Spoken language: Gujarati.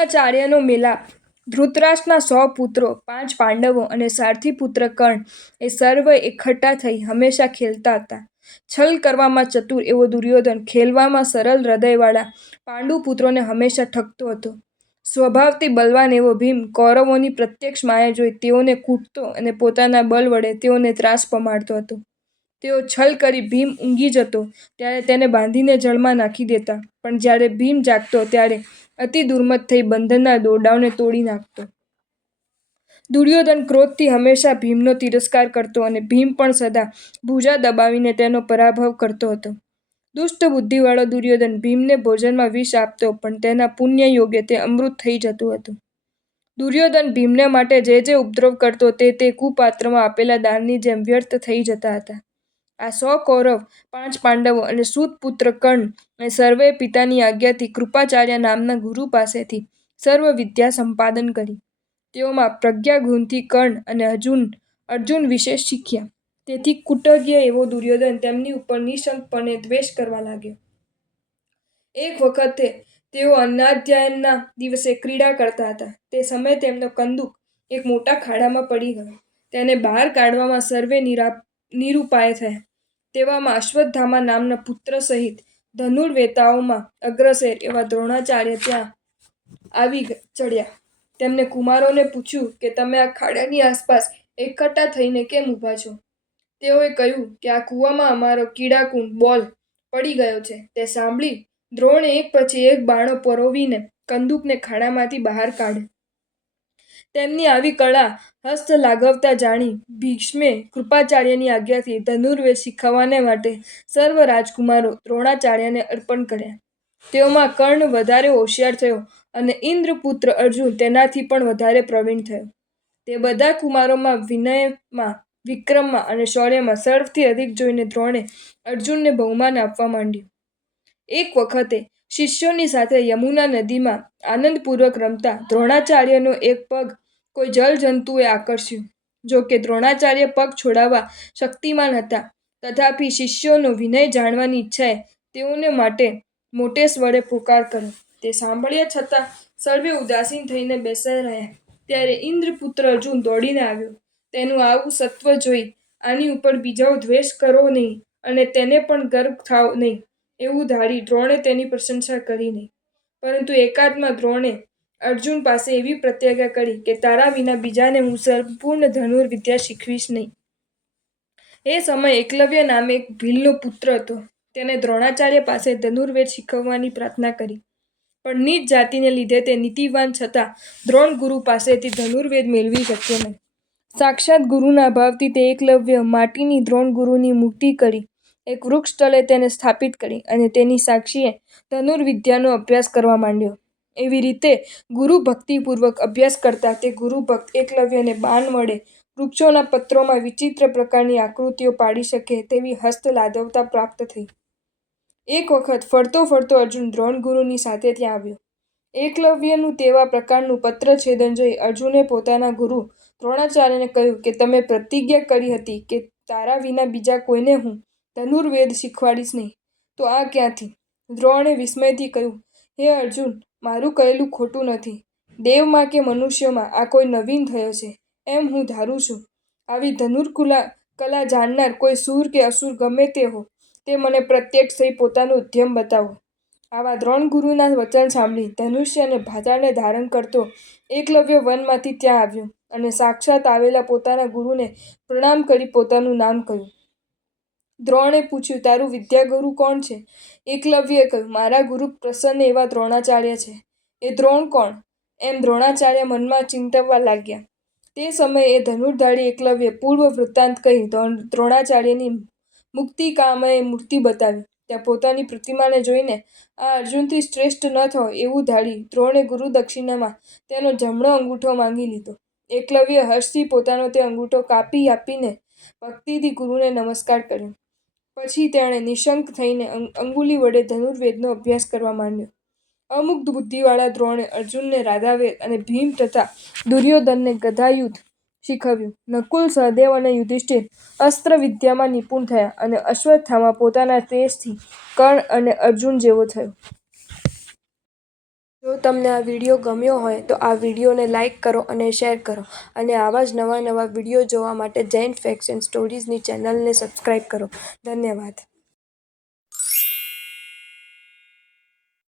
દ્રોણાચાર્યનો મેલાપ. ધૃતરાષ્ટ્રના 100 પુત્રો, 5 પાંડવો અને સારથી પુત્ર કર્ણ એ સર્વે એકઠા થઈ હંમેશા ખેલતા હતા. છલ કરવામાં ચતુર એવો દુર્યોધન ખેલવામાં સરળ હૃદયવાળા પાંડુ પુત્રોને હંમેશા ઠગતો હતો. સ્વભાવથી બલવાન એવો ભીમ કૌરવોની પ્રત્યક્ષ માયા જોઈ તેઓને કૂટતો અને પોતાના બળ વડે તેઓને ત્રાસ પમાડતો હતો. તેઓ છલ કરી ભીમ ઊંઘી જતો ત્યારે તેને બાંધીને જળમાં નાખી દેતા, પણ જ્યારે ભીમ જાગતો ત્યારે અતિ દુર્મત થઈ બંધનના દોરડાઓને તોડી નાખતો. દુર્યોધન ક્રોધથી હંમેશા ભીમનો તિરસ્કાર કરતો અને ભીમ પણ સદા ભુજા દબાવીને તેનો પરાભવ કરતો હતો. દુષ્ટ બુદ્ધિવાળો દુર્યોધન ભીમને ભોજનમાં વિષ આપતો, પણ તેના પુણ્ય યોગે તે અમૃત થઈ જતું હતું. દુર્યોધન ભીમને માટે જે જે ઉપદ્રવ કરતો તે કુપાત્રમાં આપેલા દાનની જેમ વ્યર્થ થઈ જતા હતા. આ 100 કૌરવ, 5 પાંડવો અને સૂત પુત્ર કર્ણ એ સર્વેએ પિતાની આજ્ઞાથી કૃપાચાર્ય નામના ગુરુ પાસેથી સર્વ વિદ્યા સંપાદન કરી. તેઓમાં પ્રજ્ઞા ગુણથી કર્ણ અને અર્જુન વિશેષ શીખ્યા. તેથી કૃતજ્ઞ એવો દુર્યોધન તેમની ઉપર નિઃશંકપણે દ્વેષ કરવા લાગ્યો. એક વખતે તેઓ અન્નાધ્યાયનના દિવસે ક્રીડા કરતા હતા. તે સમયે તેમનો કંદૂક એક મોટા ખાડામાં પડી ગયો. તેને બહાર કાઢવામાં સર્વે નિરુપાય થયા. તેવામાં અશ્વત્થામા નામના પુત્ર સહિત ધનુર્વેતાઓમાં અગ્રસેર એવા દ્રોણાચાર્ય ત્યાં આવી ચડ્યા. તેમણે કુમારોને પૂછ્યું કે તમે આ ખાડાની આસપાસ એકઠા થઈને કેમ ઊભા છો? તેઓએ કહ્યું કે આ કૂવામાં અમારો કીડાકુંડ બોલ પડી ગયો છે. તે સાંભળી દ્રોણે એક પછી એક બાણો પરોવીને કંદૂકને ખાડામાંથી બહાર કાઢ્યો. તેમની આવી કળા હસ્ત લાઘવતા જાણી ભીષ્મે કૃપાચાર્યની આજ્ઞાથી ધનુર્વેદ શીખવવાને માટે સર્વ રાજકુમારો દ્રોણાચાર્યને અર્પણ કર્યા. તેઓમાં કર્ણ વધારે હોશિયાર થયો અને ઇન્દ્રપુત્ર અર્જુન તેનાથી પણ વધારે પ્રવીણ થયો. તે બધા કુમારોમાં વિનયમાં, વિક્રમમાં અને શૌર્યમાં સર્વથી અધિક જોઈને દ્રોણે અર્જુનને બહુમાન આપવા માંડ્યું. એક વખતે શિષ્યોની સાથે યમુના નદીમાં આનંદપૂર્વક રમતા દ્રોણાચાર્યનો એક પગ કોઈ જળજંતુએ આકર્ષ્યો. જો કે દ્રોણાચાર્ય પગ છોડાવવા શક્તિમાન હતા, તથાપિ શિષ્યોનો વિનય જાણવાની ઈચ્છાએ તેઓને માટે મોટે સ્વરે પોકાર કર્યો. તે સાંભળ્યા છતાં સર્વે ઉદાસીન થઈને બેસા રહ્યા. ત્યારે ઇન્દ્રપુત્ર અર્જુન દોડીને આવ્યો. તેનું આવું સત્વ જોઈ આની ઉપર બીજાઓ દ્વેષ કરો નહીં અને તેને પણ ગર્વ થાવ નહીં એવું ધારી દ્રોણે તેની પ્રશંસા કરી નહીં. પરંતુ એકાંતમાં દ્રોણે અર્જુન પાસે એવી પ્રતિજ્ઞા કરી કે તારા વિના બીજાને હું સંપૂર્ણ ધનુર્વિદ્યા શીખવીશ નહીં. એ સમયે એકલવ્ય નામે એક ભીલનો પુત્ર હતો. તેને દ્રોણાચાર્ય પાસે ધનુર્વેદ શીખવવાની પ્રાર્થના કરી, પણ નીચ જાતિને લીધે તે નીતિવાન છતાં દ્રોણ ગુરુ પાસેથી ધનુર્વેદ મેળવી શક્યો નહીં. સાક્ષાત ગુરુના ભાવથી તે એકલવ્ય માટીની દ્રોણ ગુરુની મૂર્તિ કરી એક વૃક્ષ તળે તેને સ્થાપિત કરી અને તેની સાક્ષીએ ધનુર્વિદ્યાનો અભ્યાસ કરવા માંડ્યો. એવી રીતે ગુરુ ભક્તિપૂર્વક અભ્યાસ કરતા તે ગુરુભક્ત એકલવ્યને બાણ વડે વૃક્ષોના પત્રોમાં વિચિત્ર પ્રકારની આકૃતિઓ પાડી શકે તેવી હસ્ત લાઘવતા પ્રાપ્ત થઈ. એક વખત ફરતો ફરતો અર્જુન દ્રોણ ગુરુની સાથે ત્યાં આવ્યો. એકલવ્યનું તેવા પ્રકારનું પત્રછેદન જોઈ અર્જુને પોતાના ગુરુ દ્રોણાચાર્યને કહ્યું કે તમે પ્રતિજ્ઞા કરી હતી કે તારા વિના બીજા કોઈને હું ધનુર્વેદ શીખવાડીશ નહીં, તો આ ક્યાંથી? દ્રોણે વિસ્મયથી કહ્યું, હે અર્જુન, મારું કહેલું ખોટું નથી. દેવમાં કે મનુષ્યોમાં આ કોઈ નવીન થયો છે એમ હું ધારું છું. આવી કલા જાણનાર કોઈ સૂર કે અસુર ગમે તે હો, તે મને પ્રત્યક્ષ થઈ પોતાનું ઉદ્યમ બતાવો. આવા દ્રોણ ગુરુના વચન સાંભળી ધનુષ્ય અને ભાતાને ધારણ કરતો એકલવ્ય વનમાંથી ત્યાં આવ્યો અને સાક્ષાત આવેલા પોતાના ગુરુને પ્રણામ કરી પોતાનું નામ કહ્યું. દ્રોણે પૂછ્યું, તારું વિદ્યાગુરુ કોણ છે? એકલવ્યએ કહ્યું, મારા ગુરુ પ્રસન્ન એવા દ્રોણાચાર્ય છે. એ દ્રોણ કોણ? એમ દ્રોણાચાર્ય મનમાં ચિંતવવા લાગ્યા. તે સમયે એ ધનુર્ધારી એકલવ્ય પૂર્વ વૃત્તાંત કહી દ્રોણાચાર્યની મુક્તિકામયે મૂર્તિ બતાવી. ત્યાં પોતાની પ્રતિમાને જોઈને આ અર્જુનથી શ્રેષ્ઠ ન થયો એવું ધારી દ્રોણે ગુરુ દક્ષિણામાં તેનો જમણો અંગૂઠો માંગી લીધો. એકલવ્ય હર્ષથી પોતાનો તે અંગૂઠો કાપી આપીને ભક્તિથી ગુરુને નમસ્કાર કર્યો. પછી તેણે નિશંક થઈને અંગુલી વડે ધનુર્વેદનો અભ્યાસ કરવા માંડ્યો. અમુગ્ધ બુદ્ધિવાળા દ્રોણે અર્જુનને રાધાવેદ અને ભીમ તથા દુર્યોધનને ગદાયુદ્ધ શીખવ્યું. નકુલ, સહદેવ અને યુધિષ્ઠિર અસ્ત્ર વિદ્યામાં નિપુણ થયા અને અશ્વત્થામા પોતાના તેજથી કર્ણ અને અર્જુન જેવો થયો. જો તમને આ વિડીયો ગમ્યો હોય તો આ વિડીયોને લાઇક કરો અને શેર કરો અને આવા જ નવા વિડીયો જોવા માટે જૈન ફેક્ટ્સ એન્ડ સ્ટોરીઝની ચેનલને સબસ્ક્રાઈબ કરો. ધન્યવાદ.